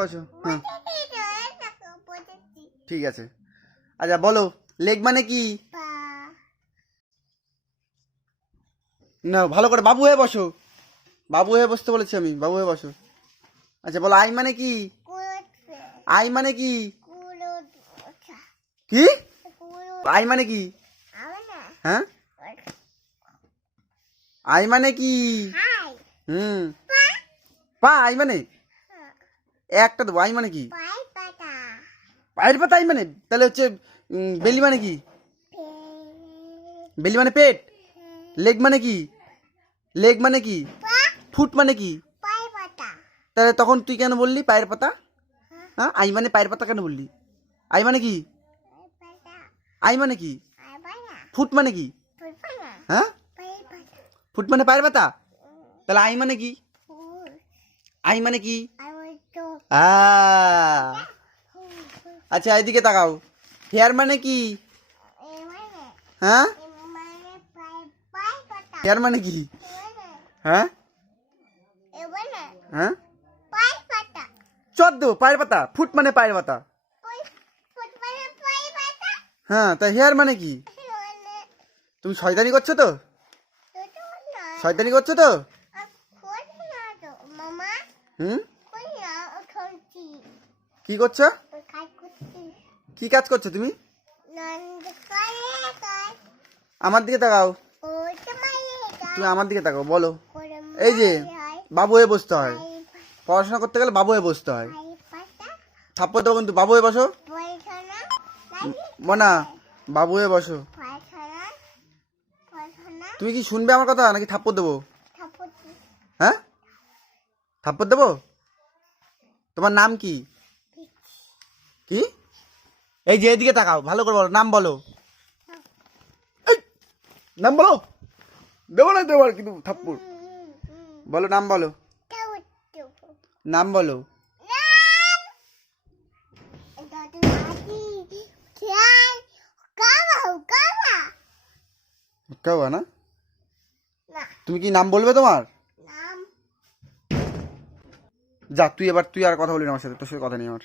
বসো হ্যাঁ। ঠিক আছে। আচ্ছা বলো লেগ মানে কি? না ভালো করে বাবু হয়ে বসো। বাবু হয়ে বসতে বলেছি আমি বাবু হয়ে বসো। আচ্ছা বলো আই মানে কি? আই মানে কি? কি? আই মানে কি? হ্যাঁ? আই মানে কি? হুম। পা? আই মানে? একটা দেবো আই মানে কি পায়ের পাতা আই মানে তাহলে হচ্ছে বেলি মানে কি বেলি মানে পেট লেগ মানে কি লেগ মানে কি ফুট মানে কি তাহলে তখন তুই কেন বললি পায়ের পাতা হ্যাঁ আই মানে পায়ের পাতা কেন বললি আই মানে কি আই মানে কি ফুট মানে কি হ্যাঁ ফুট মানে পায়ের পাতা তাহলে আই মানে কি আই মানে কি আচ্ছা এদিকে তাকাও। হেয়ার মানে কি? হ্যাঁ? হেয়ার মানে কি? হ্যাঁ? হ্যাঁ? চোদ্দ, পায়ের পাতা। ফুট মানে পায়ের পাতা। হ্যাঁ তা হেয়ার মানে কি? তুমি শয়তানি করছ তো? শয়তানি করছ তো? হুম? কি করছ? কি কাজ করছ তুমি? আমার দিকে তাকাও। তুমি আমার দিকে তাকাও, বলো। এই যে, বাবু হয়ে বসতে হয়। পড়াশোনা করতে গেলে বাবু হয়ে বসতে হয়। থাপ্পড় দেবো কিন্তু বাবু হয়ে বসো। মনা, বাবু হয়ে বসো। তুমি কি শুনবে আমার কথা নাকি থাপ্পড় দেবো? হ্যাঁ? থাপ্পড় দেবো? তোমার নাম কি? কি? এই যে এদিকে তাকাও ভালো করে বলো নাম বলো। নাম বলো। দেবো না দেবো কিন্তু থাপ্পড়। বলো নাম বলো। নাম বলো। কাবা না? তুমি কি নাম বলবে তোমার? যা তুই এবার তুই আর কথা বলি না আমার সাথে তোর সাথে কথা নেই আমার।